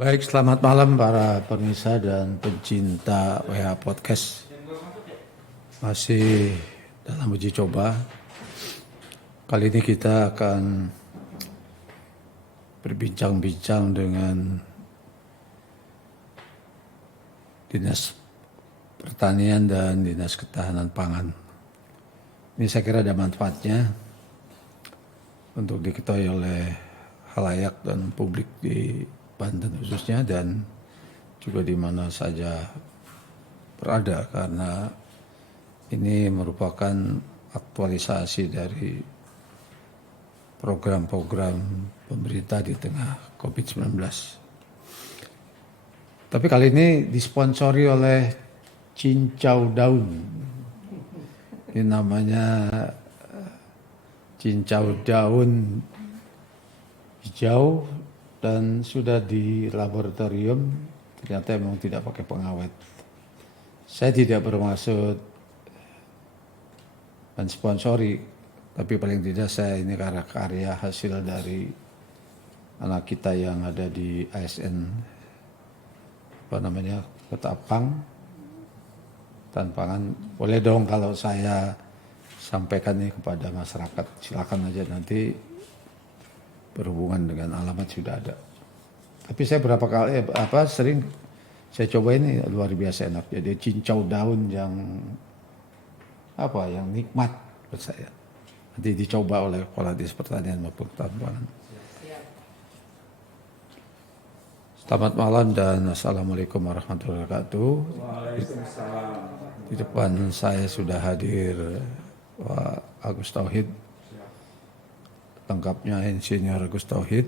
Baik, selamat malam para pemirsa dan pencinta WH Podcast. Masih dalam uji coba. Kali ini kita akan berbincang-bincang dengan Dinas Pertanian dan Dinas Ketahanan Pangan. Ini saya kira ada manfaatnya untuk diketahui oleh khalayak dan publik di Banten khususnya dan juga di mana saja berada, karena ini merupakan aktualisasi dari program-program pemerintah di tengah COVID-19. Tapi kali ini disponsori oleh cincau daun. Ini namanya cincau daun hijau dan sudah di laboratorium, ternyata memang tidak pakai pengawet. Saya tidak bermaksud mensponsori, tapi paling tidak saya ini karya hasil dari anak kita yang ada di ASN, Kota Pang, Tanpangan. Boleh dong kalau saya sampaikan ini kepada masyarakat, silakan aja, nanti berhubungan dengan alamat sudah ada. Tapi saya sering saya coba, ini luar biasa enak. Jadi cincau daun yang nikmat buat saya. Nanti dicoba oleh Kepala Dinas Pertanian maupun Ketahanan. Selamat malam dan assalamualaikum warahmatullahi wabarakatuh. Waalaikumsalam. Di depan saya sudah hadir Pak Agus Tauhid, lengkapnya Insinyur Agus Tauhid.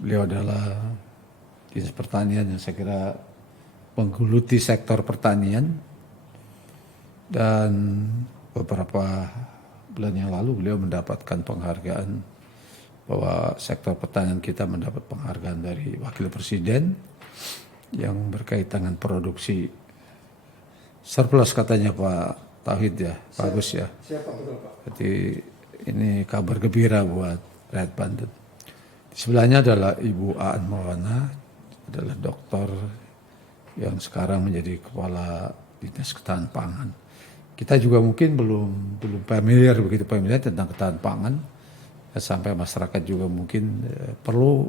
Beliau adalah Dinas Pertanian yang saya kira menggeluti sektor pertanian, dan beberapa bulan yang lalu beliau mendapatkan penghargaan bahwa sektor pertanian kita mendapat penghargaan dari Wakil Presiden yang berkaitan dengan produksi surplus, katanya Pak Tauhid ya, bagus ya. Siapa betul Pak? Jadi ini kabar gembira buat rakyat Banten. Di sebelahnya adalah Ibu Aan Maulana, adalah dokter yang sekarang menjadi Kepala Dinas Ketahanan Pangan. Kita juga mungkin belum begitu familiar tentang ketahanan pangan, sampai masyarakat juga mungkin perlu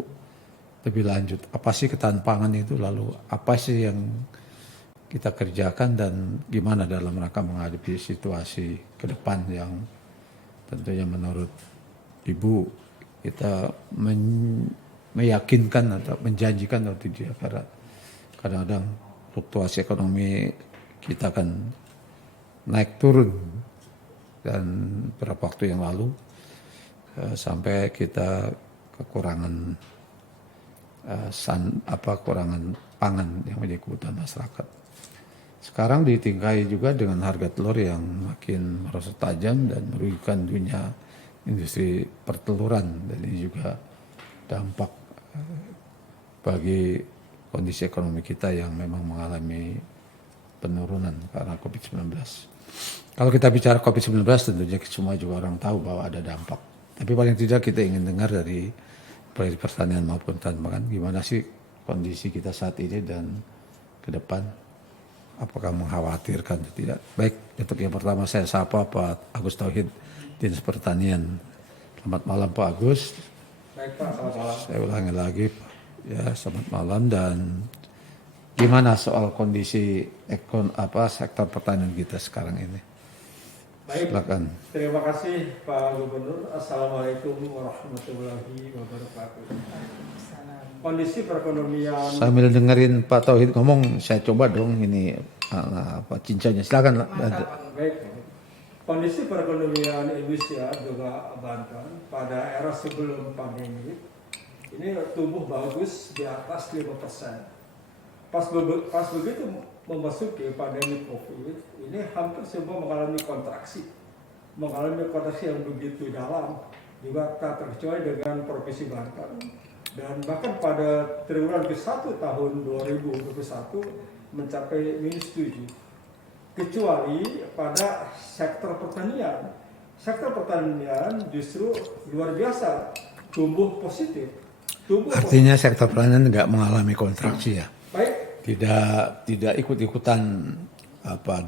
lebih lanjut. Apa sih ketahanan pangan itu, lalu apa sih yang kita kerjakan dan gimana dalam rangka menghadapi situasi ke depan yang tentunya menurut Ibu kita meyakinkan atau menjanjikan atau tidak, karena kadang-kadang fluktuasi ekonomi kita kan naik turun, dan beberapa waktu yang lalu sampai kita kekurangan kurangan pangan yang menjadi kebutuhan masyarakat. Sekarang ditingkai juga dengan harga telur yang makin merosot tajam dan merugikan dunia industri perteluran, dan ini juga dampak bagi kondisi ekonomi kita yang memang mengalami penurunan karena COVID-19. Kalau kita bicara COVID-19 tentunya semua juga orang tahu bahwa ada dampak. Tapi paling tidak kita ingin dengar dari pertanian maupun tanpangan, gimana sih kondisi kita saat ini dan ke depan, apakah mengkhawatirkan atau tidak. Baik, untuk yang pertama saya sapa Pak Agus Tauhid, Dinas Pertanian. Selamat malam Pak Agus. Baik Pak, selamat malam. Saya ulangi lagi Pak. Ya, selamat malam. Dan gimana soal kondisi sektor pertanian kita sekarang ini? Baik, silakan. Terima kasih Pak Gubernur. Assalamualaikum warahmatullahi wabarakatuh. Kondisi perekonomian. Sambil dengerin Pak Tauhid ngomong, saya coba dong ini cincanya. Silakan. Baik. Kondisi perekonomian Indonesia juga Banten pada era sebelum pandemi ini tumbuh bagus di atas 5%. Pas begitu memasuki pandemi COVID, ini hampir semua mengalami kontraksi yang begitu dalam, juga tak terkecuali dengan Provinsi Banten. Dan bahkan pada triwulan ke-1 tahun 2021 mencapai -7. Kecuali pada sektor pertanian. Sektor pertanian justru luar biasa tumbuh positif tumbuh Artinya sektor pertanian nggak mengalami kontraksi ya, baik. tidak ikut-ikutan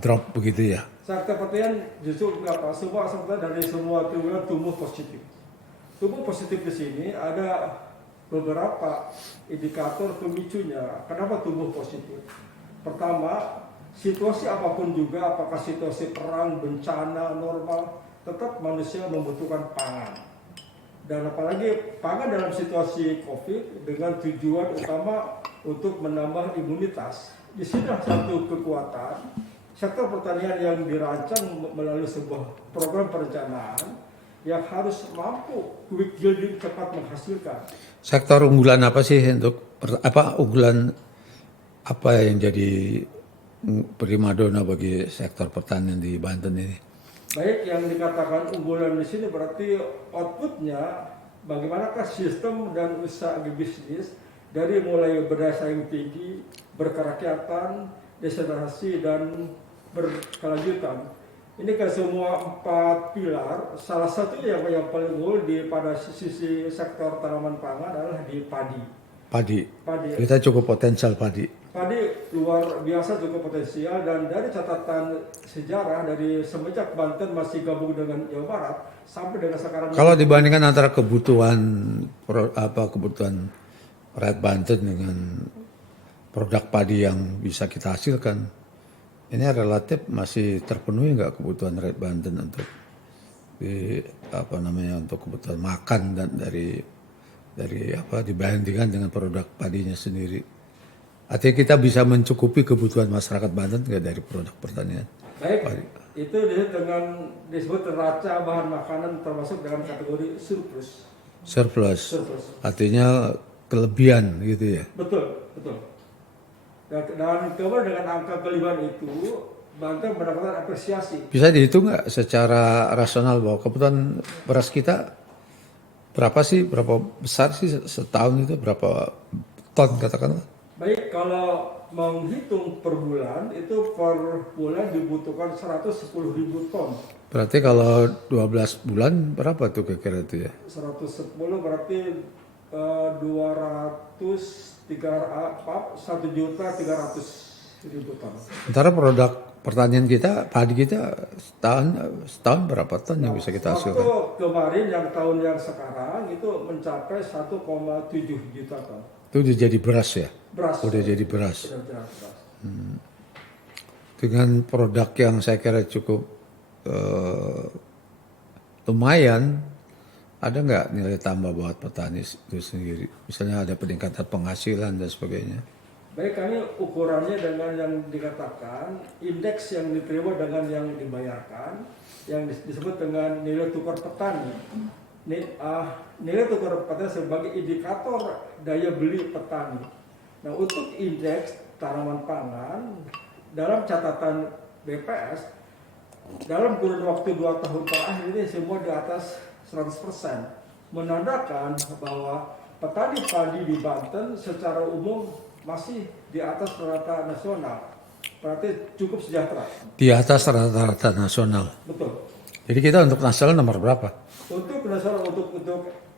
drop begitu ya. Sektor pertanian justru apa? Semua sektor dari semua triwulan tumbuh positif. Tumbuh positif di sini ada beberapa indikator pemicunya. Kenapa tumbuh positif? Pertama, situasi apapun juga, apakah situasi perang, bencana, normal, tetap manusia membutuhkan pangan. Dan apalagi pangan dalam situasi COVID dengan tujuan utama untuk menambah imunitas. Di sini satu kekuatan sektor pertanian yang dirancang melalui sebuah program perencanaan yang harus mampu quick yielding, cepat menghasilkan. Sektor unggulan apa sih unggulan apa yang jadi primadona bagi sektor pertanian di Banten ini? Baik, yang dikatakan unggulan di sini berarti outputnya bagaimanakah sistem dan usaha bisnis dari mulai berdaya saing tinggi, berkerakyatan, desentralisasi dan berkelanjutan. Ini kan semua 4 pilar. Salah satu yang paling unggul pada sisi sektor tanaman pangan adalah di padi. Padi. Padi. Kita cukup potensial padi. Padi luar biasa cukup potensial, dan dari catatan sejarah dari semenjak Banten masih gabung dengan Jawa Barat sampai dengan sekarang. Kalau dibandingkan antara kebutuhan rakyat Banten dengan produk padi yang bisa kita hasilkan, ini relatif masih terpenuhi nggak kebutuhan rakyat Banten untuk untuk kebutuhan makan dan dibandingkan dengan produk padinya sendiri. Artinya kita bisa mencukupi kebutuhan masyarakat Banten nggak dari produk pertanian. Baik, Padi. itu disebut neraca bahan makanan termasuk dalam kategori surplus. Surplus. Artinya kelebihan gitu ya. Betul, betul. Dan kemudian dengan angka kelebihan itu, Banten mendapatkan apresiasi. Bisa dihitung nggak secara rasional bahwa kebutuhan beras kita berapa besar sih setahun itu, berapa ton katakanlah? Baik, kalau menghitung per bulan, itu per bulan dibutuhkan 110.000 ton. Berarti kalau 12 bulan berapa tuh kira-kira itu ya? 110 berarti 1.300.000 ton. Sementara produk pertanian kita, padi kita setahun berapa ton yang bisa kita hasilkan? Waktu kemarin yang tahun yang sekarang itu mencapai 1,7 juta ton. Itu udah jadi beras ya? Beras. Udah jadi beras. Sudah beras. Dengan produk yang saya kira cukup lumayan, ada nggak nilai tambah buat petani itu sendiri? Misalnya ada peningkatan penghasilan dan sebagainya. Baik, kami ukurannya dengan yang dikatakan indeks yang diterima dengan yang dibayarkan, yang disebut dengan nilai tukar petani. Nilai tukar petani sebagai indikator daya beli petani. Nah, untuk indeks tanaman pangan dalam catatan BPS dalam kurun waktu 2 tahun terakhir ini semua di atas 100%, menandakan bahwa petani padi di Banten secara umum masih di atas rata nasional, berarti cukup sejahtera. Di atas rata-rata nasional. Betul. Jadi kita untuk nasional nomor berapa? Untuk nasional, untuk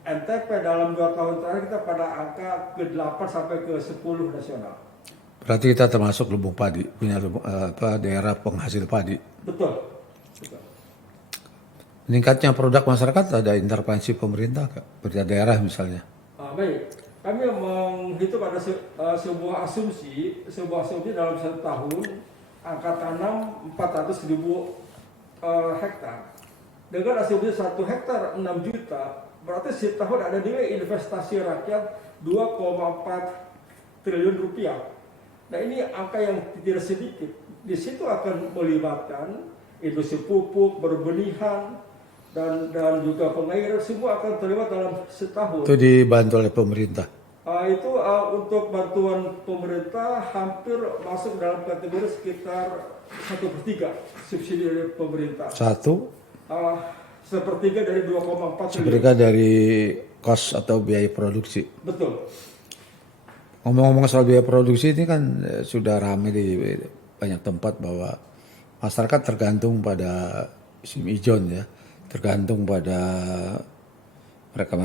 NTP dalam 2 tahun terakhir kita pada angka ke-8 sampai ke-10 nasional. Berarti kita termasuk lumbung padi, punya daerah penghasil padi. Betul. Betul. Meningkatnya produk masyarakat ada intervensi pemerintah, pemerintah daerah misalnya. Baik, kami menghitung ada sebuah asumsi dalam 1 tahun angka tanam 400.000 hektar. Dengan asumsi 1 hektar 6 juta, berarti setahun ada nilai investasi rakyat 2,4 triliun rupiah. Nah, ini angka yang tidak sedikit. Di situ akan melibatkan industri pupuk, berbenihan, dan juga pengairan, semua akan terlibat dalam setahun. Itu dibantu oleh pemerintah. Itu untuk bantuan pemerintah hampir masuk dalam kategori sekitar 1/3 subsidi dari pemerintah. 1/3 dari 2,4 triliun. Sepertiga dari cost atau biaya produksi. Betul. Ngomong-ngomong soal biaya produksi ini kan sudah ramai di banyak tempat bahwa masyarakat tergantung pada musim ijon ya, tergantung pada mereka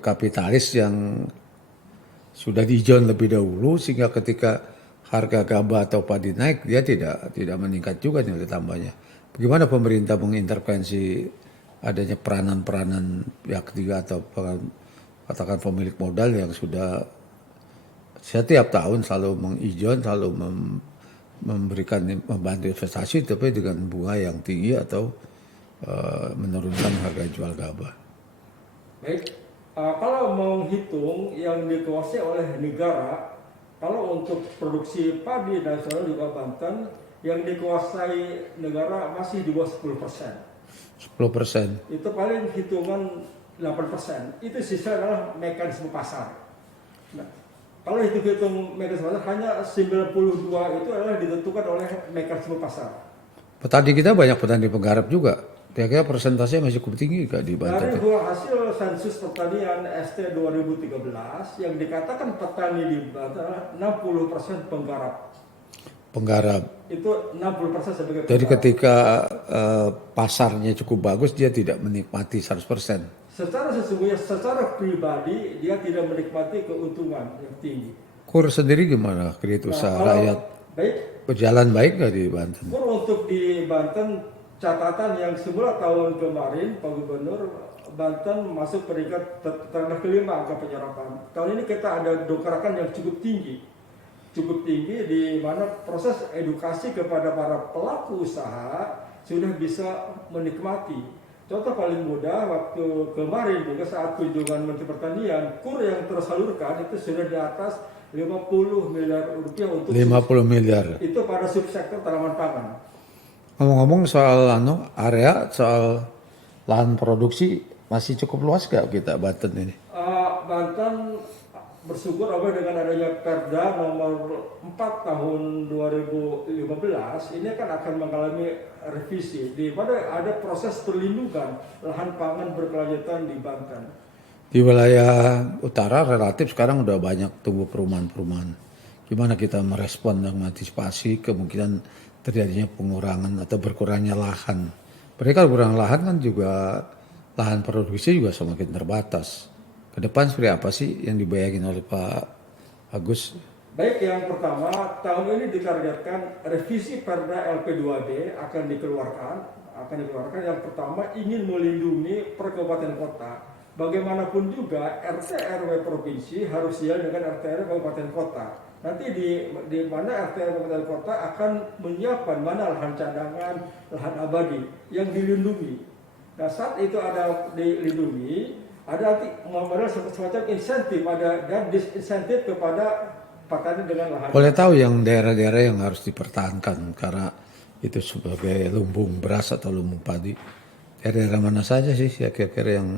kapitalis yang sudah diijon lebih dahulu sehingga ketika harga gabah atau padi naik dia tidak meningkat juga nilai tambahnya. Bagaimana pemerintah mengintervensi adanya peranan-peranan pihak ketiga atau katakan pemilik modal yang sudah setiap tahun selalu mengijon, selalu memberikan membantu investasi tapi dengan bunga yang tinggi atau menurunkan harga jual gabah. Baik, kalau menghitung yang dikuasai oleh negara, kalau untuk produksi padi nasional juga Banten, yang dikuasai negara masih di bawah 10%. 10%. Itu paling hitungan 8%. Itu sisa adalah mekanisme pasar. Nah, kalau hitung-hitung mekanisme pasar, hanya 92 itu adalah ditentukan oleh mekanisme pasar. Petani kita banyak petani penggarap juga. Kira-kira persentasenya masih cukup tinggi Kak di Dari Banten? hasil sensus pertanian ST 2013 yang dikatakan petani di Banten adalah 60% penggarap. Penggarap. Itu 60% sebagai Jadi penggarap. ketika pasarnya cukup bagus dia tidak menikmati 100%. Secara sesungguhnya, secara pribadi dia tidak menikmati keuntungan yang tinggi. KUR sendiri gimana? Kredit usaha kalau- rakyat Baik, berjalan baik nggak di Banten? kur untuk di Banten, catatan yang semula tahun kemarin Pak Gubernur, Banten masuk peringkat terendah kelima angka penyerapan. Tahun ini kita ada dobrakan yang cukup tinggi di mana proses edukasi kepada para pelaku usaha sudah bisa menikmati. Contoh paling mudah, waktu kemarin juga saat kunjungan Menteri Pertanian, kur yang tersalurkan itu sudah di atas 50 miliar rupiah untuk 50 miliar. itu pada subsektor tanaman pangan. Ngomong-ngomong soal area, soal lahan produksi masih cukup luas gak kita Banten ini? Banten bersyukur dengan adanya Perda nomor 4 tahun 2015 ini kan akan mengalami revisi di mana ada proses perlindungan lahan pangan berkelanjutan di Banten. Di wilayah utara relatif sekarang udah banyak tumbuh perumahan-perumahan. Gimana kita merespon dan mengantisipasi kemungkinan terjadinya pengurangan atau berkurangnya lahan. Mereka kurang lahan kan juga lahan produksi juga semakin terbatas. Ke depan seperti apa sih yang dibayangin oleh Pak Agus? Baik, yang pertama, tahun ini ditargetkan revisi Perda LP2D akan dikeluarkan. Yang pertama ingin melindungi per kabupaten kota. Bagaimanapun juga RT RW provinsi harus siap dengan RT RW kabupaten kota. Nanti di mana RT RW kabupaten kota akan menyiapkan mana lahan cadangan, lahan abadi yang dilindungi. Nah, saat itu ada dilindungi, ada nanti semacam insentif, ada dan disinsentif kepada petani dengan lahan. Boleh tahu yang daerah-daerah yang harus dipertahankan karena itu sebagai lumbung beras atau lumbung padi. Daerah-daerah mana saja sih kira-kira yang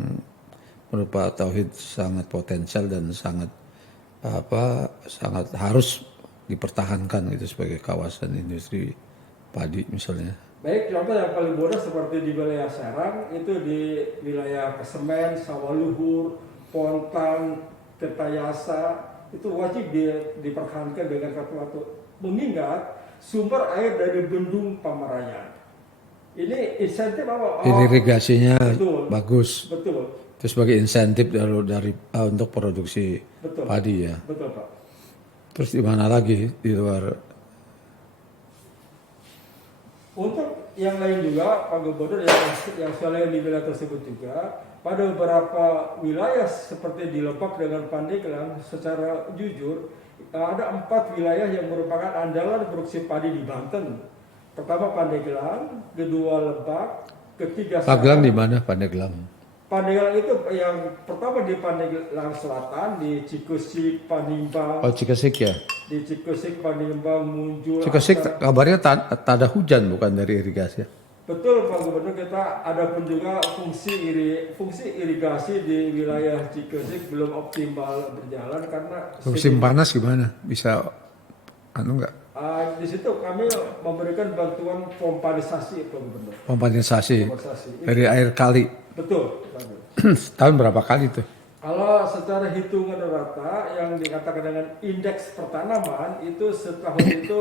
menurut Pak Tauhid sangat potensial dan sangat harus dipertahankan gitu sebagai kawasan industri padi misalnya. Baik, contoh yang paling mudah seperti di wilayah Serang, itu di wilayah Kesemen, Sawaluhur, Pontang, Tirtayasa, itu wajib dipertahankan dengan satu. Mengingat sumber air dari Bendung Pamarayan. Ini insentif apa? Irigasinya betul, bagus. Betul. Itu sebagai insentif dari untuk produksi Betul. padi ya. Betul, Pak. Terus di mana lagi di luar? Untuk yang lain juga, Pak Gubernur yang selain di wilayah tersebut juga, pada beberapa wilayah seperti di Lebak dengan Pandeglang, secara jujur, ada 4 wilayah yang merupakan andalan produksi padi di Banten. Pertama Pandeglang, kedua Lebak, ketiga Pandeglang di mana Pandeglang? Pandeglang itu yang pertama di Pandeglang Selatan, di Cikesik, Panimbang. Oh Cikesik ya? Di Cikesik, Panimbang, Munjul. Cikesik kabarnya tak ada hujan bukan dari irigasi. Betul Pak Gubernur, kita ada pun juga fungsi irigasi di wilayah Cikesik belum optimal berjalan karena Musim panas gimana? Bisa enggak? Di situ kami memberikan bantuan pompanisasi Pak Gubernur. Pompanisasi dari air kali. Betul. Tahun berapa kali tuh? Kalau secara hitungan rata yang dikatakan dengan indeks pertanaman itu setahun itu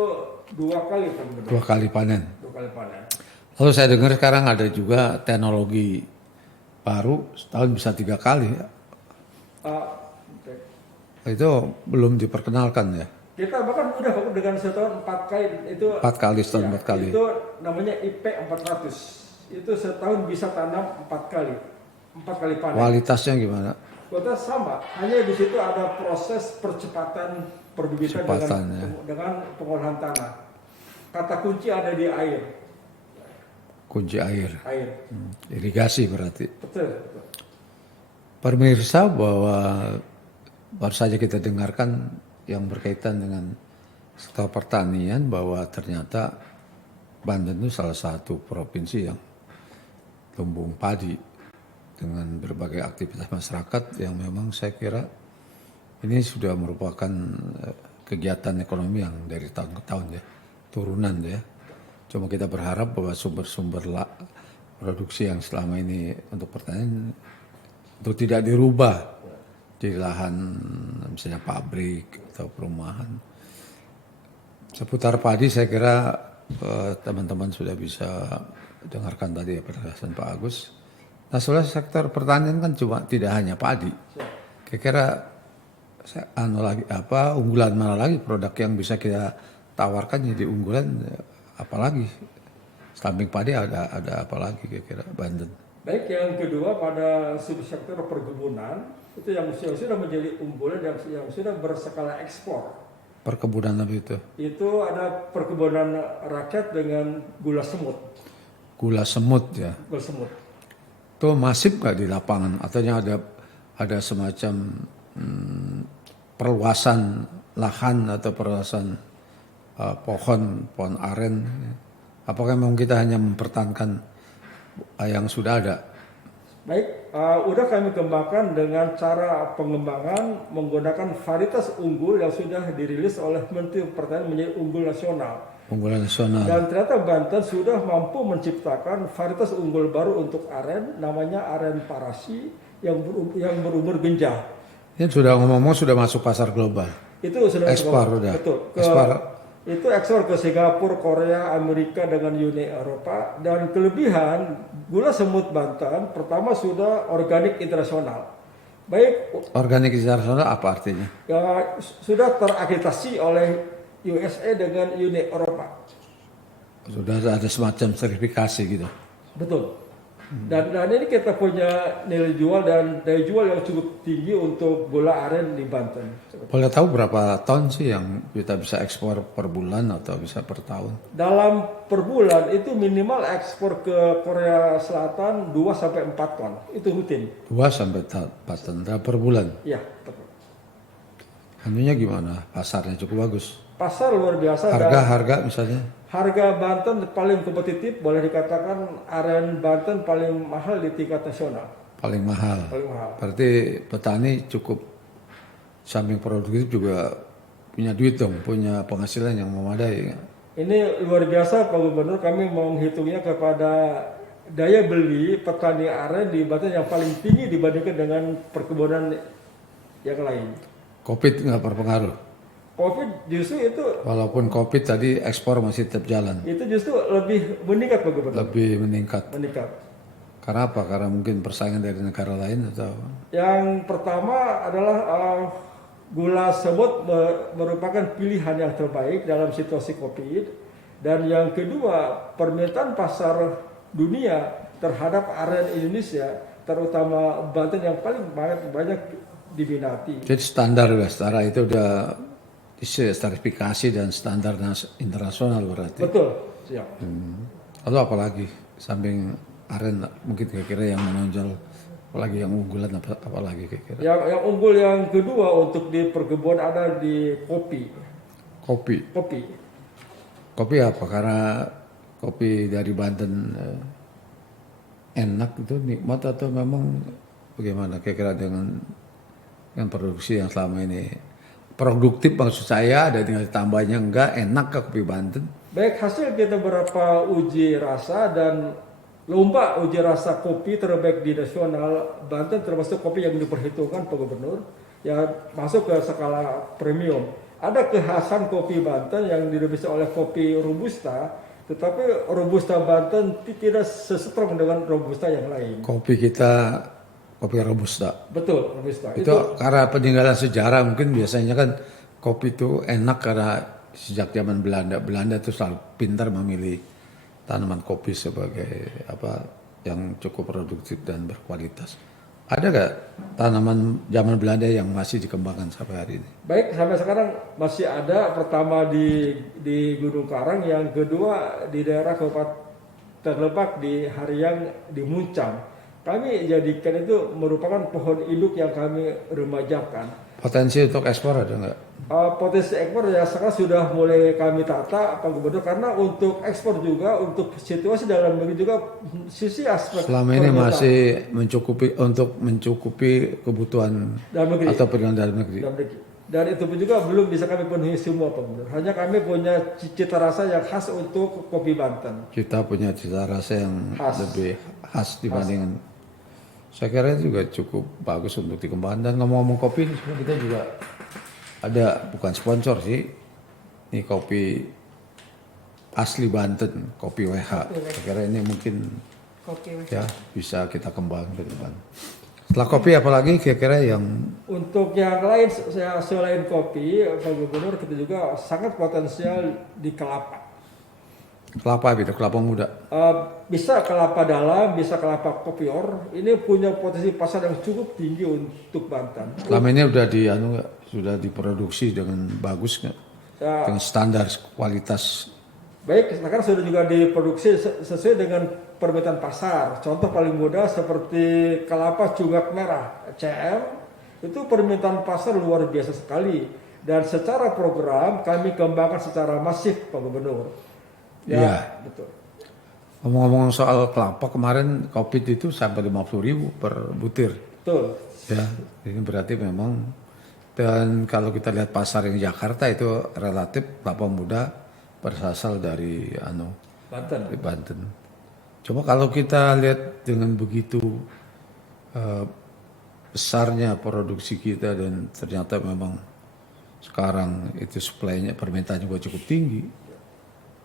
2 kali Pak Gubernur. 2 kali panen. 2 kali panen. Lalu saya dengar sekarang ada juga teknologi baru setahun bisa 3 kali. Itu belum diperkenalkan ya. Kita bahkan udah dengan setahun 4 kali itu 4 kali, setahun 4 kali. Itu namanya IP 400. Itu setahun bisa tanam 4 kali. 4 kali panen. Kualitasnya gimana? Kualitas sama, hanya di situ ada proses percepatan perbibitan dengan pengolahan tanah. Kata kunci ada di air. Kunci air. Air. Irigasi berarti. Betul. Pemirsa, bahwa baru saja kita dengarkan yang berkaitan dengan sektor pertanian, bahwa ternyata Banten itu salah satu provinsi yang lumbung padi dengan berbagai aktivitas masyarakat yang memang saya kira ini sudah merupakan kegiatan ekonomi yang dari tahun ke tahun ya, turunan ya. Cuma kita berharap bahwa sumber-sumber produksi yang selama ini untuk pertanian itu tidak dirubah di lahan misalnya pabrik atau perumahan. Seputar padi saya kira teman-teman sudah bisa dengarkan tadi ya penjelasan Pak Agus. Nah, soal sektor pertanian kan cuma tidak hanya padi. Kira-kira unggulan mana lagi produk yang bisa kita tawarkan jadi unggulan, apalagi samping padi ada apa lagi kira-kira Banten? Baik, yang kedua pada subsektor perkebunan itu yang sudah menjadi unggulan yang sudah berskala ekspor. Perkebunan apa itu? Itu ada perkebunan rakyat dengan gula semut. Gula semut ya. Gula semut. Itu masif nggak di lapangan? Atau ada semacam perluasan lahan atau perluasan pohon aren? Apakah memang kita hanya mempertahankan yang sudah ada? Baik, udah kami kembangkan dengan cara pengembangan menggunakan varietas unggul yang sudah dirilis oleh Menteri Pertanian menjadi unggul nasional. Unggulan nasional. Dan ternyata Banten sudah mampu menciptakan varietas unggul baru untuk aren, namanya aren parasi yang berumur genjang. Ini sudah ngomong-ngomong sudah masuk pasar global. Itu sudah ekspor udah. Betul. Itu ekspor ke Singapura, Korea, Amerika dengan Uni Eropa. Dan kelebihan gula semut Banten pertama sudah organik internasional. Baik. Organik internasional apa artinya? Ya, sudah terakreditasi oleh USA dengan Uni Eropa. Sudah ada semacam sertifikasi gitu. Betul. Dan ini kita punya nilai jual dan daya jual yang cukup tinggi untuk gula aren di Banten. Boleh tahu berapa ton sih yang kita bisa ekspor per bulan atau bisa per tahun? Dalam per bulan itu minimal ekspor ke Korea Selatan 2-4 ton. Itu rutin. 2-4 ton per bulan? Iya, betul. Anunya gimana? Pasarnya cukup bagus? Pasar luar biasa. Harga misalnya? Harga Banten paling kompetitif, boleh dikatakan aren Banten paling mahal di tingkat nasional. Paling mahal. Berarti petani cukup samping produktif juga punya duit dong, punya penghasilan yang memadai. Ini luar biasa Pak Gubernur, kami menghitungnya kepada daya beli petani aren di Banten yang paling tinggi dibandingkan dengan perkebunan yang lain. Covid nggak berpengaruh? Covid justru itu, walaupun Covid tadi ekspor masih tetap jalan. Itu justru lebih meningkat Pak Gubernur. Lebih meningkat. Karena apa? Karena mungkin persaingan dari negara lain atau? Yang pertama adalah gula semut merupakan pilihan yang terbaik dalam situasi Covid. Dan yang kedua, permintaan pasar dunia terhadap aren Indonesia, terutama Banten yang paling banyak diminati. Jadi standar itu udah sertifikasi dan standar internasional berarti. Betul, siap. Lalu apalagi samping aren mungkin kira-kira yang menonjol, apalagi yang unggulan apalagi kira-kira? Yang unggul yang kedua untuk di perkebunan ada di kopi. Kopi apa? Karena kopi dari Banten enak itu nikmat atau memang bagaimana kira-kira dengan produksi yang selama ini? Produktif maksud saya, ada tinggal tambahnya enggak, enak ke kopi Banten? Baik, hasil kita beberapa uji rasa dan lomba uji rasa kopi terbaik di nasional Banten termasuk kopi yang diperhitungkan Pak Gubernur yang masuk ke skala premium. Ada kekhasan kopi Banten yang direvisi oleh kopi Robusta, tetapi Robusta Banten tidak sestrong dengan Robusta yang lain. Kopi kita kopi robusta. Betul, Robusta. Itu karena peninggalan sejarah, mungkin biasanya kan kopi itu enak karena sejak zaman Belanda. Belanda itu selalu pintar memilih tanaman kopi sebagai apa yang cukup produktif dan berkualitas. Ada nggak tanaman zaman Belanda yang masih dikembangkan sampai hari ini? Baik, sampai sekarang masih ada. Pertama di Gunung Karang, yang kedua di daerah Kabupaten Lebak di Haryang di Muncang. Kami jadikan itu merupakan pohon induk yang kami remajakan. Potensi untuk ekspor ada nggak? Potensi ekspor ya sekarang sudah mulai kami tata Pak Gubernur, karena untuk ekspor juga, untuk situasi dalam negeri juga, sisi aspek Selama ini permintaan masih mencukupi kebutuhan dalam negeri. atau perdagangan dalam negeri. Dalam negeri. Dan itu pun juga belum bisa kami penuhi semua Pak Gubernur. Hanya kami punya cita rasa yang khas untuk kopi Banten. Kita punya cita rasa yang Khas. lebih khas dibandingkan. Saya kira itu juga cukup bagus untuk dikembangkan. Dan ngomong-ngomong kopi, sebenarnya kita juga ada, bukan sponsor sih, ini kopi asli Banten, kopi WH. Saya kira ini mungkin Kopi ya bisa kita kembangkan ke depan. Setelah kopi apalagi kira-kira yang Untuk yang lain, selain kopi Pak Gubernur, kita juga sangat potensial di kelapa. kelapa gitu, kelapa muda. Bisa kelapa dalam, bisa kelapa kopior. Ini punya potensi pasar yang cukup tinggi untuk Banten. Selama ini sudah diproduksi dengan bagus nggak? Ya, Dengan standar kualitas. baik, sekarang sudah juga diproduksi sesuai dengan permintaan pasar. Contoh paling mudah seperti kelapa cungak merah CM, itu permintaan pasar luar biasa sekali. Dan secara program kami kembangkan secara masif Pak Gubernur. Ya, Iya. betul. Ngomong-ngomong soal kelapa, kemarin kopi itu sampai 50.000 per butir. Betul. Ya, ini berarti memang. Dan kalau kita lihat pasar yang Jakarta itu relatif kelapa muda berasal dari Banten. dari Banten. Coba kalau kita lihat dengan begitu besarnya produksi kita dan ternyata memang sekarang itu supply-nya, permintaan juga cukup tinggi.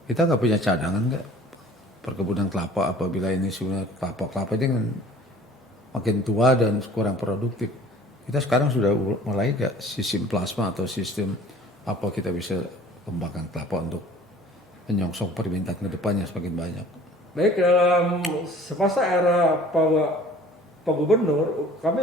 Kita nggak punya cadangan nggak perkebunan kelapa apabila ini sebenarnya kelapa ini kan makin tua dan kurang produktif. Kita sekarang sudah mulai nggak sistem plasma atau sistem apa kita bisa kembangkan kelapa untuk menyongsong permintaan ke depannya semakin banyak. Baik, dalam semasa era Pak Gubernur, kami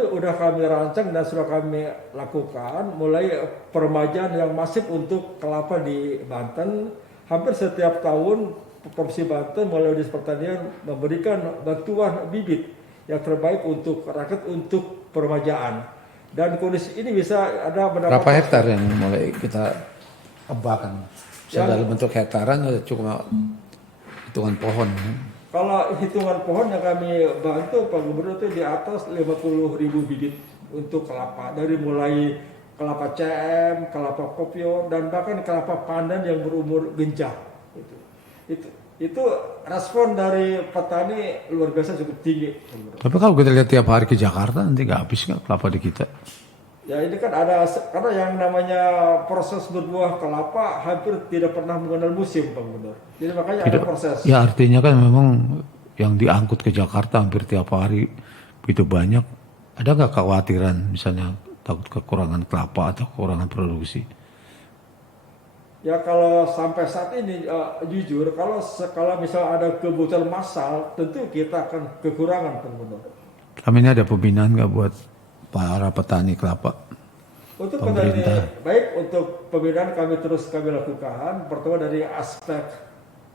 rancang dan sudah kami lakukan mulai peremajaan yang masif untuk kelapa di Banten. Hampir setiap tahun Provinsi Banten melalui Dinas Pertanian memberikan bantuan bibit yang terbaik untuk rakyat untuk peremajaan. Dan kondisi ini bisa ada mendapat Berapa hektar yang mulai kita kembangkan? Bisa dalam bentuk hektaran atau cuma hitungan pohon? Kalau hitungan pohon yang kami bantu Pak Gubernur itu di atas 50.000 bibit untuk kelapa. Dari mulai kelapa CM, kelapa kopior, dan bahkan kelapa pandan yang berumur genjang. Itu respon dari petani luar biasa cukup tinggi. Tapi kalau kita lihat tiap hari ke Jakarta nanti nggak habis nggak kelapa di kita? Ya ini kan karena yang namanya proses berbuah kelapa hampir tidak pernah mengenal musim Pak Gubernur. Jadi makanya ada proses. Ya artinya kan memang yang diangkut ke Jakarta hampir tiap hari begitu banyak. Ada nggak kekhawatiran misalnya takut kekurangan kelapa atau kekurangan produksi? Ya kalau sampai saat ini jujur kalau misalnya ada kebutuhan massal tentu kita akan kekurangan Pak Gubernur. Kami ini ada pembinaan nggak buat para petani kelapa? Untuk Pemerintah. petani, baik untuk pembinaan kami lakukan. Pertama dari aspek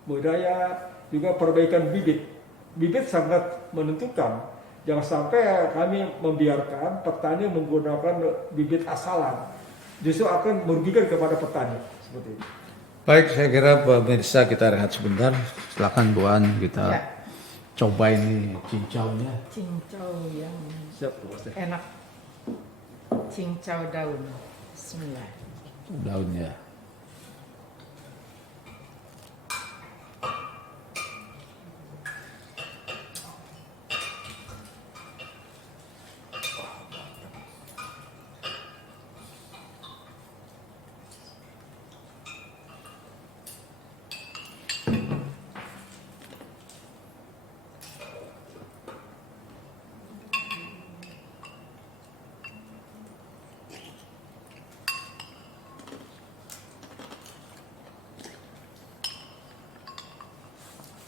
budaya, juga perbaikan bibit. Bibit sangat menentukan. Jangan sampai kami membiarkan petani menggunakan bibit asalan. Justru akan merugikan kepada petani. Seperti itu. Baik, saya kira pemirsa kita rehat sebentar. Silakan Bu An, kita coba ini cincaunya. cincau yang Siap, Bu Ustaz. enak. Cincau daun. Bismillah. Daunnya.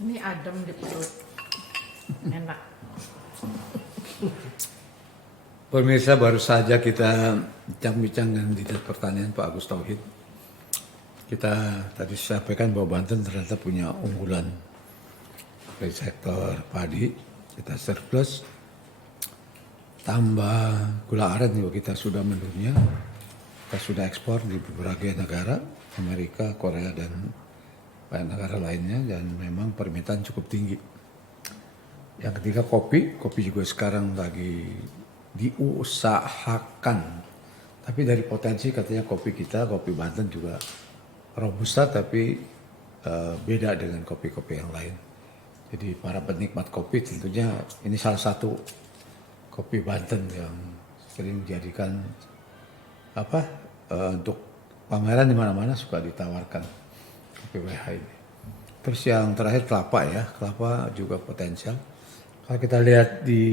Ini adem di perut. Enak. Pemirsa, baru saja kita bincang-bincang dengan Dinas Pertanian Pak Agus Tauhid. Kita tadi sampaikan bahwa Banten ternyata punya unggulan dari sektor padi. Kita surplus, tambah gula aren juga kita sudah mendunia. Kita sudah ekspor di berbagai negara, Amerika, Korea, dan banyak negara lainnya, dan memang permintaan cukup tinggi. Yang ketiga kopi juga sekarang lagi diusahakan. Tapi dari potensi katanya kopi Banten juga robusta, tapi beda dengan kopi-kopi yang lain. Jadi para penikmat kopi tentunya ini salah satu kopi Banten yang sering dijadikan untuk pameran di mana-mana suka ditawarkan kopi WH ini. Terus yang terakhir kelapa juga potensial. Kalau kita lihat di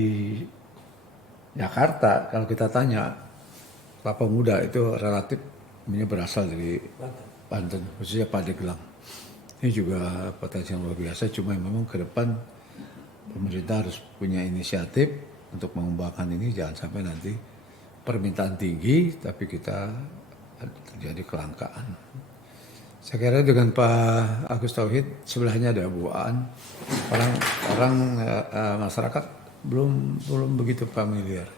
Jakarta, kalau kita tanya kelapa muda itu relatif berasal dari Banten, khususnya Pandeglang. Ini juga potensi yang luar biasa, cuma memang ke depan pemerintah harus punya inisiatif untuk mengembangkan ini, jangan sampai nanti permintaan tinggi tapi kita terjadi kelangkaan. Saya kira dengan Pak Agus Tauhid sebelahnya ada Bu Aan, orang masyarakat belum begitu familiar,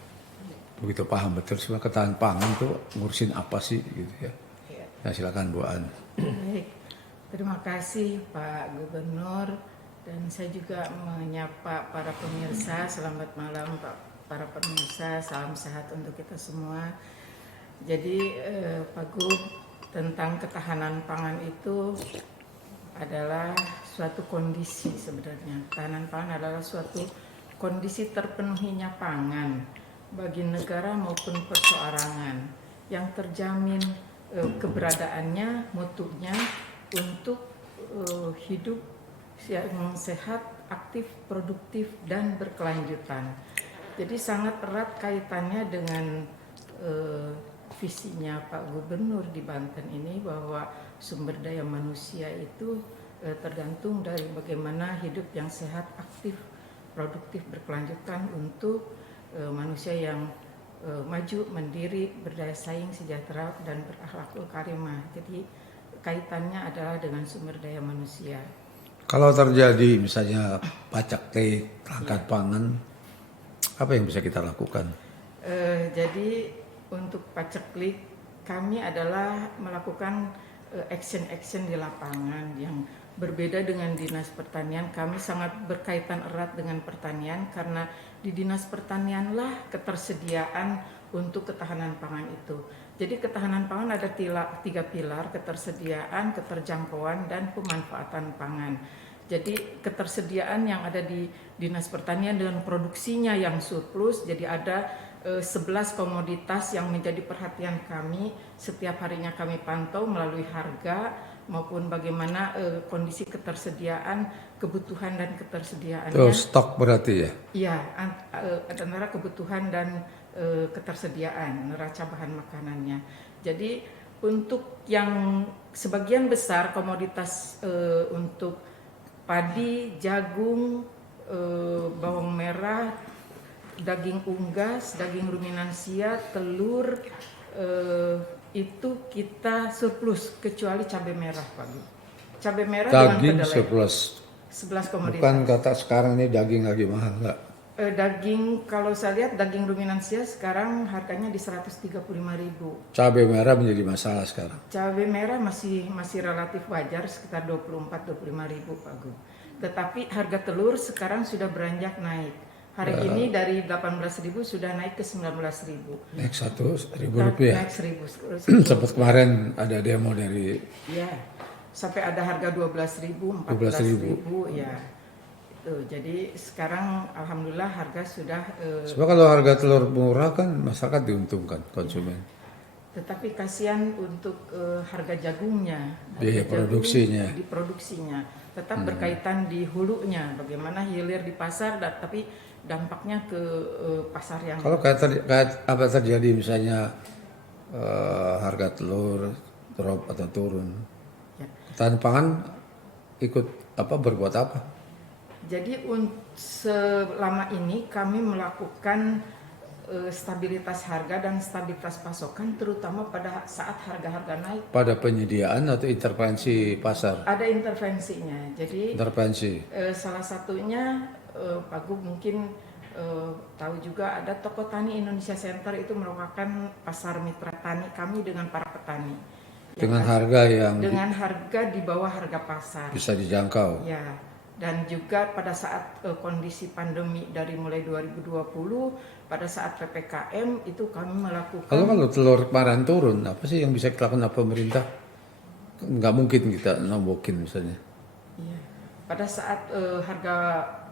begitu paham betul sebenarnya ketahanan pangan tuh ngurusin apa sih gitu ya. Nah, silakan Bu Aan. Baik. Terima kasih Pak Gubernur, dan saya juga menyapa para pemirsa. Selamat malam para pemirsa, salam sehat untuk kita semua. Jadi Pak Gub, tentang ketahanan pangan itu adalah suatu kondisi sebenarnya. Ketahanan pangan adalah suatu kondisi terpenuhinya pangan bagi negara maupun perseorangan yang terjamin keberadaannya, mutunya untuk hidup yang sehat, aktif, produktif, dan berkelanjutan. Jadi sangat erat kaitannya dengan visinya Pak Gubernur di Banten ini, bahwa sumber daya manusia itu tergantung dari bagaimana hidup yang sehat, aktif, produktif, berkelanjutan untuk manusia yang maju, mandiri, berdaya saing, sejahtera, dan berakhlakul karimah. Jadi kaitannya adalah dengan sumber daya manusia. Kalau terjadi misalnya pacaklik, kelangkaan pangan, apa yang bisa kita lakukan? Jadi untuk paceklik kami adalah melakukan action di lapangan yang berbeda dengan Dinas Pertanian. Kami sangat berkaitan erat dengan pertanian karena di Dinas Pertanianlah ketersediaan untuk ketahanan pangan itu. Jadi ketahanan pangan ada 3 pilar: ketersediaan, keterjangkauan, dan pemanfaatan pangan. Jadi ketersediaan yang ada di Dinas Pertanian dengan produksinya yang surplus, jadi ada 11 komoditas yang menjadi perhatian kami. Setiap harinya kami pantau melalui harga maupun bagaimana kondisi ketersediaan, kebutuhan dan ketersediaannya. Itu stok berarti ya? Iya, antara kebutuhan dan ketersediaan neraca bahan makanannya. Jadi untuk yang sebagian besar komoditas untuk padi, jagung, bawang merah, daging unggas, daging ruminansia, telur, itu kita surplus kecuali cabai merah, Pak. Cabai merah daging dengan kedelai. surplus. 11 komoditas. Bukan kata sekarang ini daging lagi mahal enggak? Daging, kalau saya lihat daging ruminansia sekarang harganya di 135.000. Cabai merah menjadi masalah sekarang. Cabai merah masih relatif wajar, sekitar 24-25.000, Pak Gu. Tetapi harga telur sekarang sudah beranjak naik. Hari ini dari 18.000 sudah naik ke 19.000. Naik 1.000 rupiah. Naik 1.000. Sempat kemarin ada demo dari. Ya, sampai ada harga 12.000, 12.000. ya. Itu. Jadi sekarang alhamdulillah harga sudah. Sebab kalau harga telur murah kan masyarakat diuntungkan, konsumen. Tetapi kasihan untuk harga jagungnya, Biaya produksinya. Di produksinya tetap berkaitan di hulunya, bagaimana hilir di pasar, tapi dampaknya ke pasar yang. Kalau apa terjadi misalnya harga telur drop atau turun, Ya. ketahanan pangan ikut berbuat apa? Jadi selama ini kami melakukan stabilitas harga dan stabilitas pasokan, terutama pada saat harga-harga naik. Pada penyediaan atau intervensi pasar? Ada intervensinya. Jadi Intervensi. salah satunya Pak Gub mungkin tahu juga ada Toko Tani Indonesia Center, itu merupakan pasar mitra tani kami dengan para petani. Dengan harga yang dengan harga di bawah harga pasar. bisa dijangkau. Ya. Dan juga pada saat kondisi pandemi dari mulai 2020, pada saat PPKM itu kami melakukan. Kalau telur kemarin turun, apa sih yang bisa dilakukan pemerintah? Nggak mungkin kita nombokin misalnya. Iya. Pada saat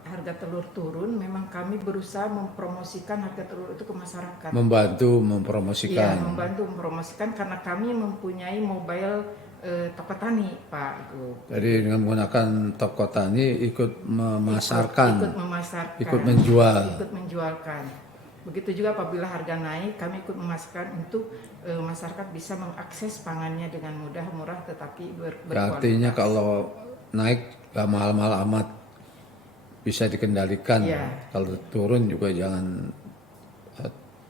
harga telur turun, memang kami berusaha mempromosikan harga telur itu ke masyarakat. Membantu mempromosikan. Iya, membantu mempromosikan karena kami mempunyai mobile toko tani, Pak Gub. Jadi dengan menggunakan toko tani ikut memasarkan, ikut memasarkan, ikut menjual. ikut menjualkan. Begitu juga apabila harga naik, kami ikut memasarkan untuk masyarakat bisa mengakses pangannya dengan mudah, murah, tetapi berkualitas. Artinya kalau naik gak mahal-mahal amat, bisa dikendalikan. Iya. Kalau turun juga jangan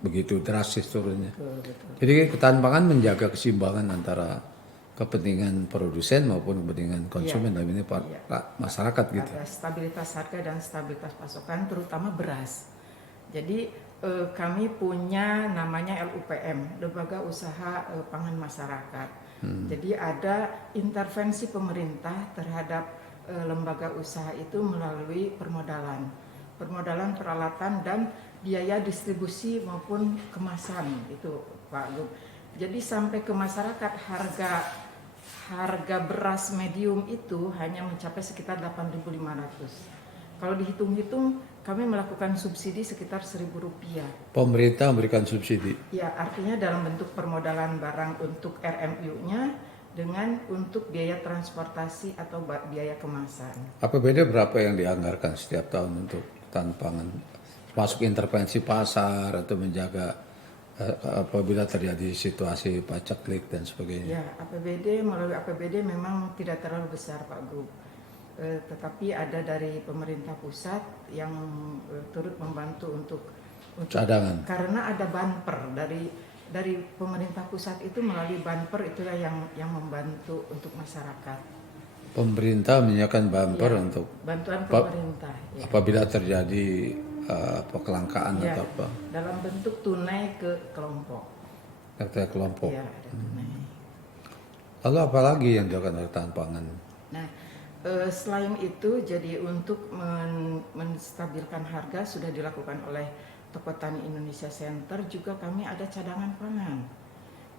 begitu drastis turunnya. Betul. Jadi ketahanan pangan menjaga keseimbangan antara kepentingan produsen maupun kepentingan konsumen, dalam ini masyarakat gitu. Ada stabilitas harga dan stabilitas pasokan, terutama beras. Jadi kami punya namanya LUPM, Lembaga Usaha Pangan Masyarakat. Jadi ada intervensi pemerintah terhadap lembaga usaha itu melalui permodalan peralatan dan biaya distribusi maupun kemasan itu, Pak Gub. Jadi sampai ke masyarakat harga beras medium itu hanya mencapai sekitar 8.500. Kalau dihitung-hitung kami melakukan subsidi sekitar Rp1.000. Pemerintah memberikan subsidi. Ya, artinya dalam bentuk permodalan barang untuk RMU-nya dengan untuk biaya transportasi atau biaya kemasan. APBD berapa yang dianggarkan setiap tahun untuk ketahanan pangan? Masuk intervensi pasar atau menjaga apabila terjadi situasi paceklik dan sebagainya. Ya, melalui APBD memang tidak terlalu besar, Pak Gub. Tetapi ada dari pemerintah pusat yang turut membantu untuk cadangan. Karena ada banper dari pemerintah pusat itu, melalui banper itulah yang membantu untuk masyarakat. Pemerintah menyiapkan bumper untuk bantuan pemerintah. Ya. Apabila terjadi kelangkaan Ya, atau apa? dalam bentuk tunai ke kelompok. Kelompok. Ya, ada tunai. Lalu apa lagi yang dilakukan oleh ketahanan pangan? Nah, selain itu, jadi untuk menstabilkan harga sudah dilakukan oleh Toko Tani Indonesia Center. Juga kami ada cadangan pangan.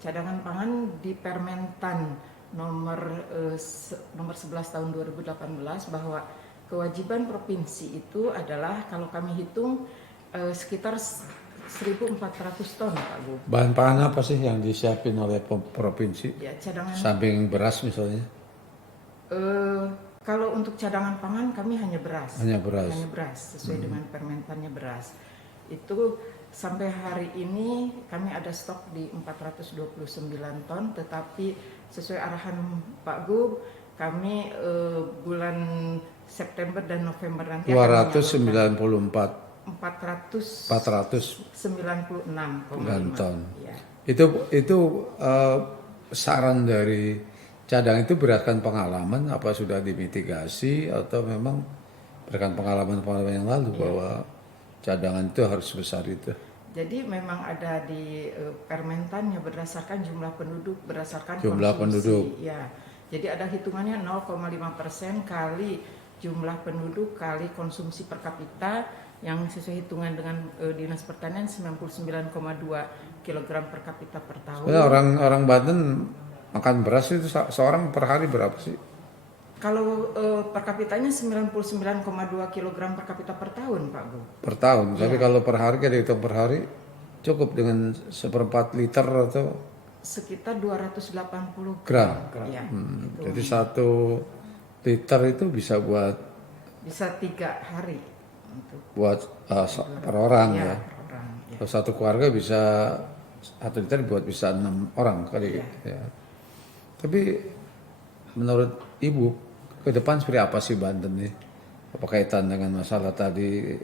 Cadangan pangan di Permentan nomor 11 tahun 2018 bahwa kewajiban provinsi itu adalah, kalau kami hitung sekitar 1.400 ton, Pak Bu. Bahan pangan apa sih yang disiapin oleh provinsi? Ya, cadangan. Samping beras misalnya? Kalau untuk cadangan pangan kami hanya beras. Hanya beras. Hanya beras, sesuai dengan permentannya beras. Itu sampai hari ini kami ada stok di 429 ton, tetapi sesuai arahan Pak Gub, kami bulan September dan November nanti 294 496,5 ton. Ya. Itu saran dari cadangan itu berdasarkan pengalaman, apa sudah dimitigasi atau memang berdasarkan pengalaman yang lalu bahwa cadangan itu harus sebesar itu? Jadi memang ada di permentannya berdasarkan jumlah penduduk, berdasarkan jumlah konsumsi. Penduduk. Ya. Jadi ada hitungannya 0,5% kali jumlah penduduk kali konsumsi per kapita, yang sesuai hitungan dengan Dinas Pertanian 99,2 kg per kapita per tahun. Orang Banten makan beras itu seorang per hari berapa sih? Kalau per kapitanya 99,2 kg per kapita per tahun, Pak Bu. Per tahun. Tapi kalau per hari kita hitung per hari cukup dengan 1/4 liter atau sekitar 280 gram. Ya, Jadi 1 liter itu bisa buat 3 hari untuk buat per orang ya. Per orang, ya. Kalau satu keluarga bisa 1 liter buat bisa 6 orang kali ya. Tapi menurut Ibu ke depan seperti apa sih Banten nih? berkaitan dengan masalah tadi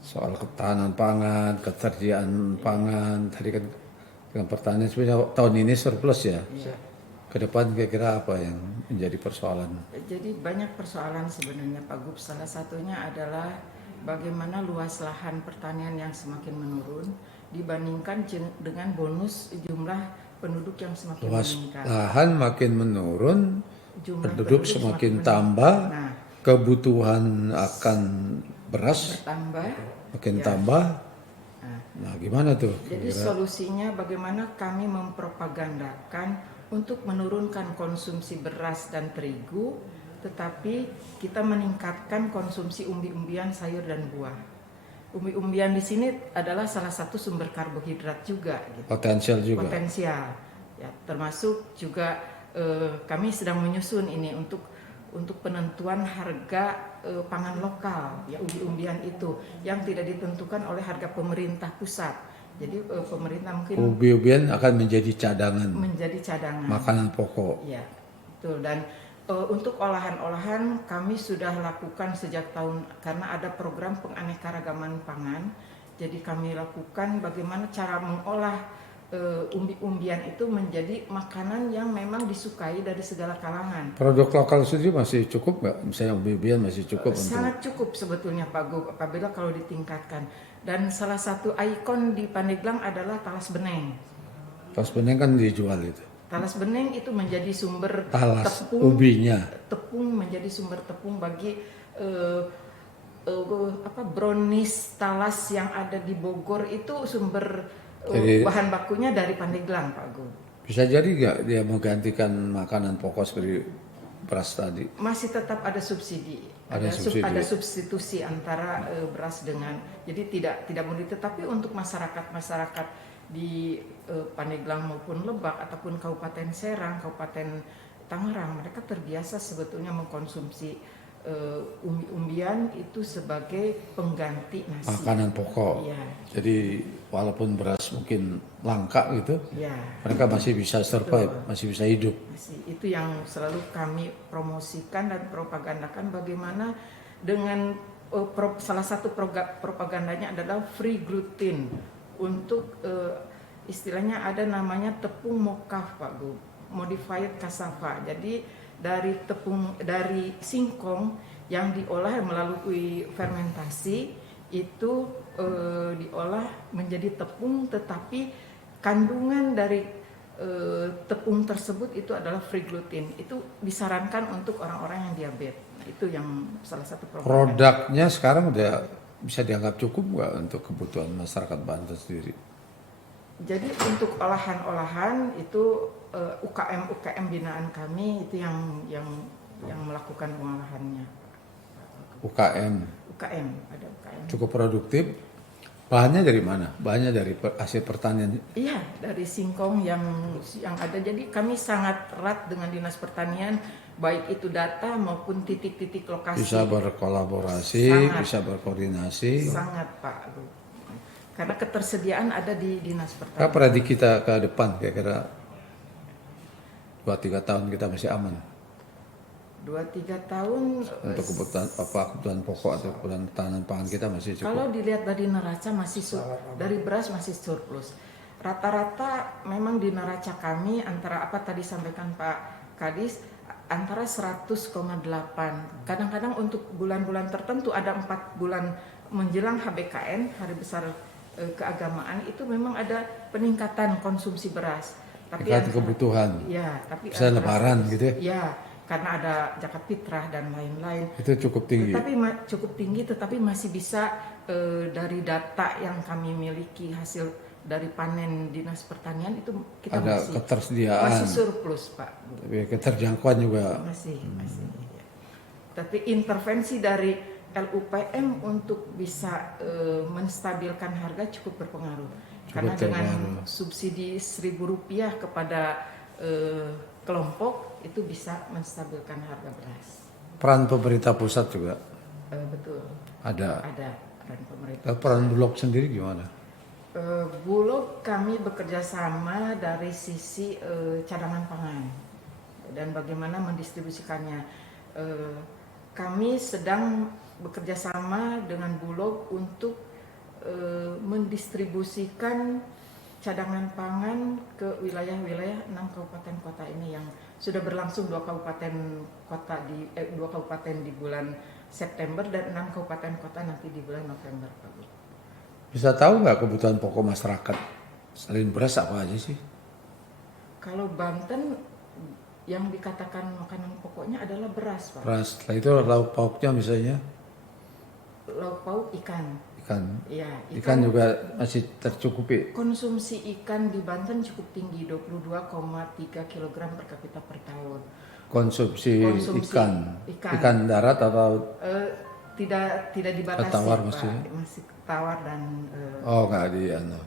soal ketahanan pangan, ketersediaan pangan. Tadi kan dengan pertanian sebenarnya tahun ini surplus ya. Iya. Ke depan kira-kira apa yang menjadi persoalan? Jadi banyak persoalan sebenarnya Pak Gub. Salah satunya adalah bagaimana luas lahan pertanian yang semakin menurun dibandingkan dengan bonus jumlah penduduk yang semakin Luas meningkat. lahan makin menurun, Jumlah penduduk semakin tambah, Nah, kebutuhan akan beras bertambah. makin Ya. tambah. Nah, Nah, gimana tuh? jadi Kira-kira? solusinya bagaimana kami mempropagandakan untuk menurunkan konsumsi beras dan terigu, tetapi kita meningkatkan konsumsi umbi-umbian, sayur dan buah. Umbi-umbian di sini adalah salah satu sumber karbohidrat juga, gitu. Potensial juga. Potensial, ya, termasuk juga kami sedang menyusun ini untuk penentuan harga pangan lokal, ya umbi-umbian itu yang tidak ditentukan oleh harga pemerintah pusat. Jadi pemerintah mungkin Ubi-ubian akan menjadi cadangan, menjadi cadangan. makanan pokok. Ya, betul. Dan untuk olahan-olahan kami sudah lakukan sejak tahun karena ada program penganekaragaman pangan. Jadi kami lakukan bagaimana cara mengolah umbi-umbian itu menjadi makanan yang memang disukai dari segala kalangan. Produk lokal sendiri masih cukup nggak? Misalnya ubi-ubian masih cukup Sangat cukup sebetulnya Pak Gub apabila kalau ditingkatkan. Dan salah satu ikon di Pandeglang adalah talas beneng. Tas bening kan dijual itu. Talas beneng itu menjadi sumber Talas tepung. ubinya. Tepung menjadi sumber tepung bagi brownies talas yang ada di Bogor itu sumber Jadi- bahan bakunya dari Pandeglang Pak Gub. Bisa jadi nggak dia menggantikan makanan pokok seperti beras tadi? Masih tetap ada subsidi. Ada subsidi. Ada substitusi antara beras dengan, jadi tidak mudah. Tetapi untuk masyarakat di Pandeglang maupun Lebak ataupun Kabupaten Serang, Kabupaten Tangerang, mereka terbiasa sebetulnya mengkonsumsi umbi-umbian itu sebagai pengganti nasi. Makanan pokok. Iya. Jadi walaupun beras mungkin langka gitu, Ya, mereka masih bisa survive, Betul. masih bisa hidup. itu yang selalu kami promosikan dan propagandakan bagaimana dengan salah satu propagandanya adalah free gluten untuk istilahnya ada namanya tepung mokaf Pak Gub, modified cassava. Jadi dari singkong yang diolah melalui fermentasi itu diolah menjadi tepung, tetapi kandungan dari tepung tersebut itu adalah free gluten. Itu disarankan untuk orang-orang yang diabetes. Nah, itu yang salah satu Produknya sekarang udah bisa dianggap cukup nggak untuk kebutuhan masyarakat Banten sendiri? Jadi untuk olahan-olahan itu UKM binaan kami itu yang melakukan pengolahannya. UKM Ada UKM. cukup produktif. Bahannya dari mana? Bahannya dari hasil pertanian. Iya, dari singkong yang ada. Jadi kami sangat erat dengan Dinas Pertanian, baik itu data maupun titik-titik lokasi. Bisa berkolaborasi, Sangat. bisa berkoordinasi. Sangat Pak. Karena ketersediaan ada di Dinas Pertanian. Apa predik kita ke depan kira-kira 2-3 tahun kita masih aman 2-3 tahun untuk kebutuhan pokok atau kebutuhan tahanan pangan kita masih cukup. kalau dilihat dari neraca dari beras masih surplus. Rata-rata memang di neraca kami antara apa tadi sampaikan Pak Kadis antara 100,8. Kadang-kadang untuk bulan-bulan tertentu ada 4 bulan menjelang HBKN, Hari Besar Keagamaan, itu memang ada peningkatan konsumsi beras. Tingkat kebutuhan. Ya, tapi Bisa lebaran gitu ya. Ya, karena ada zakat fitrah dan lain-lain. Itu cukup tinggi. Tetapi cukup tinggi, tetapi masih bisa dari data yang kami miliki hasil dari panen Dinas Pertanian itu kita Ada ketersediaan. masih surplus Pak. Tapi keterjangkauan juga. Masih. Ya. Tapi intervensi dari LUPM untuk bisa menstabilkan harga cukup berpengaruh. Karena dengan subsidi Rp1.000 kepada kelompok itu bisa menstabilkan harga beras. Peran pemerintah pusat juga Betul. ada. Ada peran pemerintah. Peran Bulog sendiri gimana? Bulog kami bekerja sama dari sisi cadangan pangan dan bagaimana mendistribusikannya. kami sedang bekerja sama dengan Bulog untuk mendistribusikan cadangan pangan ke wilayah-wilayah 6 kabupaten kota ini yang sudah berlangsung 2 kabupaten di bulan September dan 6 kabupaten kota nanti di bulan November, Pak Bu. Bisa tahu nggak kebutuhan pokok masyarakat selain beras apa aja sih? Kalau Banten yang dikatakan makanan pokoknya adalah beras, Pak. Beras. Setelah itu lauk pauknya misalnya Lauk pauk ikan. ikan. Ya, Ikan juga masih tercukupi. Konsumsi ikan di Banten cukup tinggi, 22,3 kg per kapita per tahun. Konsumsi ikan darat atau Tidak dibatasi, tawar Pak. maksudnya? Masih tawar dan nggak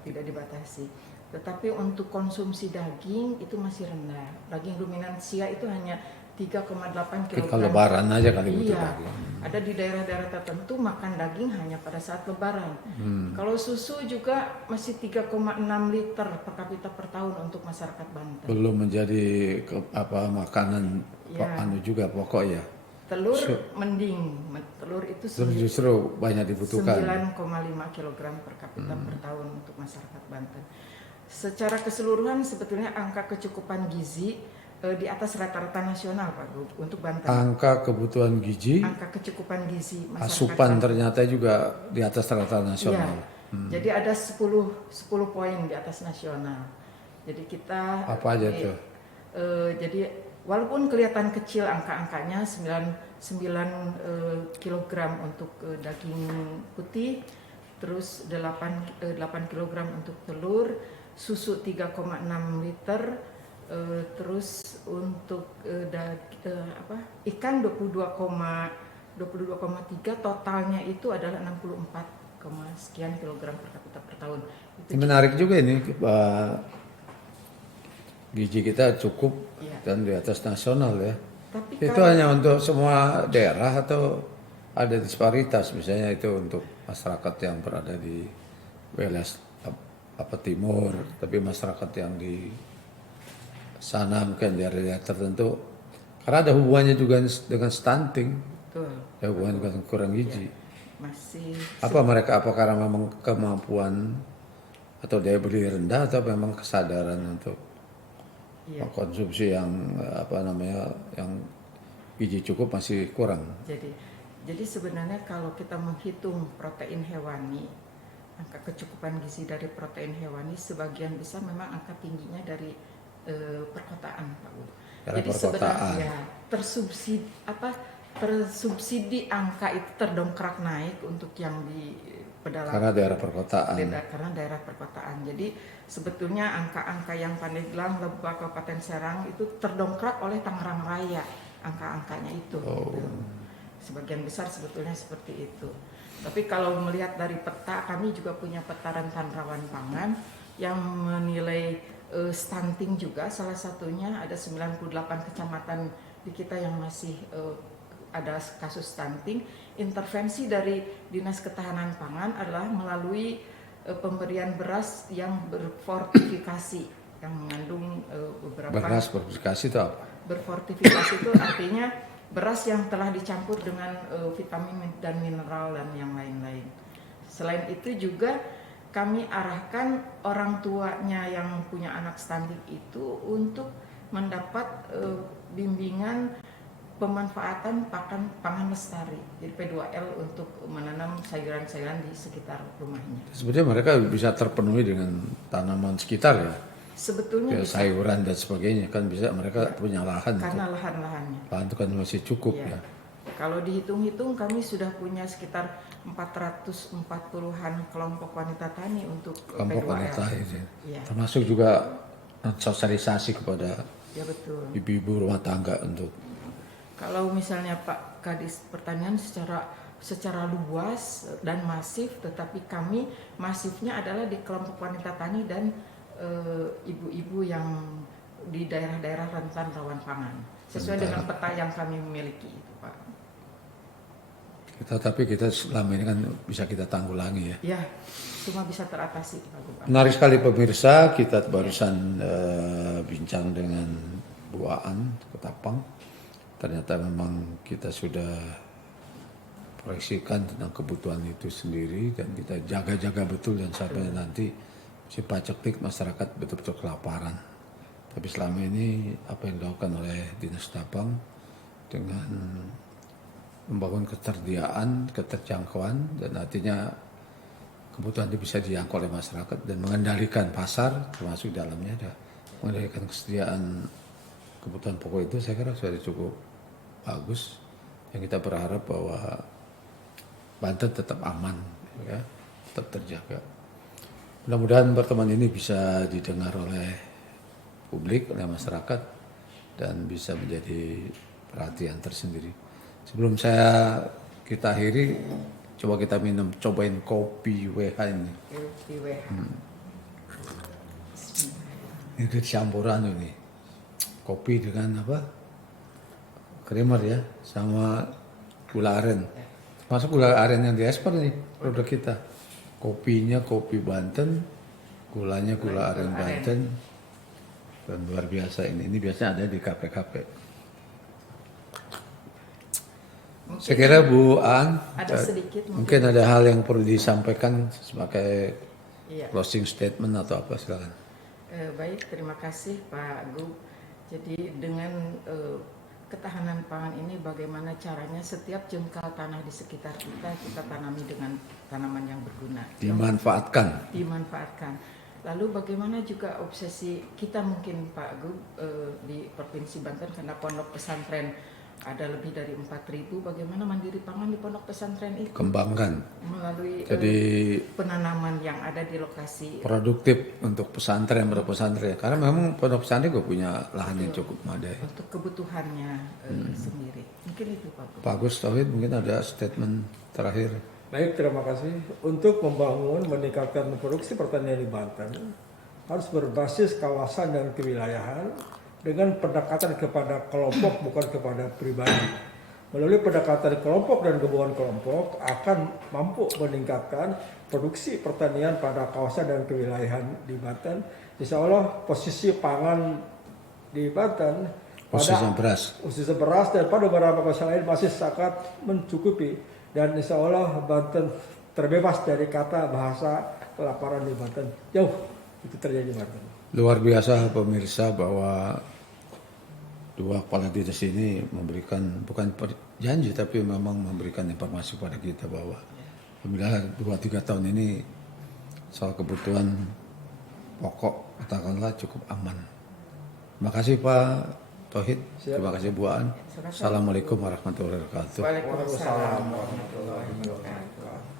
tidak dibatasi. Tetapi untuk konsumsi daging itu masih rendah. Daging ruminansia itu hanya 3,8 kg. Kalau lebaran aja kali butuh Iya, daging. ada di daerah-daerah tertentu makan daging hanya pada saat lebaran. Kalau susu juga masih 3,6 liter per kapita per tahun untuk masyarakat Banten. Belum menjadi makanan Ya. juga pokok ya. Telur mending, telur itu Terus justru banyak dibutuhkan. 9,5 kg per kapita per tahun untuk masyarakat Banten. Secara keseluruhan sebetulnya angka kecukupan gizi di atas rata-rata nasional, Pak Gub, untuk Banten. Angka kebutuhan gizi, Angka kecukupan gizi masyarakat asupan Banten. ternyata juga di atas rata nasional. Iya. Jadi ada 10 poin di atas nasional. Jadi kita Apa aja tuh? Jadi walaupun kelihatan kecil angka-angkanya 9 kg untuk daging putih, terus 8 kg untuk telur, susu 3,6 liter, terus untuk ikan 22,3, totalnya itu adalah 64 sekian kilogram per kapita per tahun. Itu Menarik juga ini, gizi kita cukup Iya. dan di atas nasional ya. Tapi Itu kalau- hanya untuk semua daerah atau ada disparitas, misalnya itu untuk masyarakat yang berada di wilayah timur, tapi masyarakat yang di sana mungkin di area tertentu, karena ada hubungannya juga dengan stunting, betul, ada hubungan dengan kurang gizi. masih Apakah karena memang kemampuan atau daya beli rendah atau memang kesadaran untuk iya. konsumsi yang yang gizi cukup masih kurang. Jadi sebenarnya kalau kita menghitung protein hewani, angka kecukupan gizi dari protein hewani sebagian besar memang angka tingginya dari perkotaan, Pak Bu. Daerah Jadi perkotaan. sebenarnya tersubsidi angka itu terdongkrak naik untuk yang di pedalaman. Karena daerah perkotaan. Karena daerah perkotaan. Jadi sebetulnya angka-angka yang Pandeglang, Lebak, Kabupaten Serang itu terdongkrak oleh Tangerang Raya, angka-angkanya itu. Gitu. Sebagian besar sebetulnya seperti itu. Tapi kalau melihat dari peta, kami juga punya peta rentan rawan pangan yang menilai stunting juga. Salah satunya ada 98 kecamatan di kita yang masih ada kasus stunting. Intervensi dari Dinas Ketahanan Pangan adalah melalui pemberian beras yang berfortifikasi, yang mengandung beberapa Beras berfortifikasi itu apa? Berfortifikasi itu artinya beras yang telah dicampur dengan vitamin dan mineral dan yang lain-lain. Selain itu juga kami arahkan orang tuanya yang punya anak stunting itu untuk mendapat bimbingan pemanfaatan pangan lestari, jadi P2L untuk menanam sayuran-sayuran di sekitar rumahnya. Sebenarnya mereka bisa terpenuhi dengan tanaman sekitar ya. Sebetulnya bisa, sayuran dan sebagainya kan bisa, mereka punya lahan. karena lahan-lahannya. Lahan itu kan masih cukup ya. Kalau dihitung-hitung kami sudah punya sekitar 440-an kelompok wanita tani untuk Kelompok P2L. wanita itu. Ya. Termasuk juga sosialisasi kepada Ya betul. ibu-ibu rumah tangga untuk Kalau misalnya Pak Kadis Pertanian secara luas dan masif, tetapi kami masifnya adalah di kelompok wanita tani dan ibu-ibu yang di daerah-daerah rentan rawan pangan, sesuai dengan peta yang kami miliki itu, Pak. tapi kita selama ini kan bisa kita tanggulangi ya. Ya, cuma bisa teratasi, Pak Gubernur. Menarik sekali pemirsa, kita barusan bincang dengan Bu Aan Ketapang. Ternyata memang kita sudah proyeksikan tentang kebutuhan itu sendiri dan kita jaga-jaga betul dan sampai nanti si paceklik masyarakat betul-betul kelaparan. Tapi selama ini apa yang dilakukan oleh Dinas Tabang dengan membangun ketersediaan, keterjangkauan dan artinya kebutuhan itu bisa dijangkau oleh masyarakat dan mengendalikan pasar termasuk dalamnya ada mengendalikan kesediaan kebutuhan pokok itu saya kira sudah cukup bagus. Yang kita berharap bahwa Banten tetap aman, ya, tetap terjaga. Mudah-mudahan pertemuan ini bisa didengar oleh publik, oleh masyarakat, dan bisa menjadi perhatian tersendiri. Sebelum kita akhiri, coba kita cobain kopi WH ini. Kopi WH. Ini campuran ini, kopi dengan apa? Creamer ya, sama gula aren. Masuk gula aren yang diekspor nih produk kita. Kopinya kopi Banten, gulanya gula aren Banten. Dan luar biasa ini. Ini biasanya ada di kafe-kafe. Saya kira Bu Aan, ada sedikit mungkin ada hal yang perlu disampaikan sebagai Iya. closing statement atau apa, silakan. Baik, terima kasih Pak Gub. Jadi dengan ketahanan pangan ini bagaimana caranya setiap jengkal tanah di sekitar kita tanami dengan tanaman yang berguna. Dimanfaatkan. Lalu bagaimana juga obsesi kita mungkin Pak Gub di Provinsi Banten karena pondok pesantren ada lebih dari 4.000, bagaimana mandiri pangan di pondok pesantren itu Kembangkan. melalui Jadi penanaman yang ada di lokasi produktif untuk pesantren karena memang pondok pesantren gue punya lahan yang cukup memadai. untuk kebutuhannya sendiri. Mungkin itu Pak Gub. Pak Agus Tauhid mungkin ada statement terakhir. Baik, terima kasih. Untuk meningkatkan produksi pertanian di Banten harus berbasis kawasan dan kewilayahan dengan pendekatan kepada kelompok bukan kepada pribadi. Melalui pendekatan kelompok dan gabungan kelompok akan mampu meningkatkan produksi pertanian pada kawasan dan kewilayahan di Banten. Insya Allah posisi pangan di Banten Khususnya beras dan pada beberapa kawasan lain masih sangat mencukupi. Dan insya Allah Banten terbebas dari kata bahasa kelaparan di Banten. Jauh itu terjadi di Banten. Luar biasa pemirsa bahwa dua kepala dinas ini memberikan bukan janji tapi memang memberikan informasi pada kita bahwa alhamdulillah 2-3 tahun ini soal kebutuhan pokok katakanlah cukup aman. Terima kasih Pak Tauhid, terima kasih Bu Aan. Assalamualaikum warahmatullahi wabarakatuh. Waalaikumsalam warahmatullahi wabarakatuh.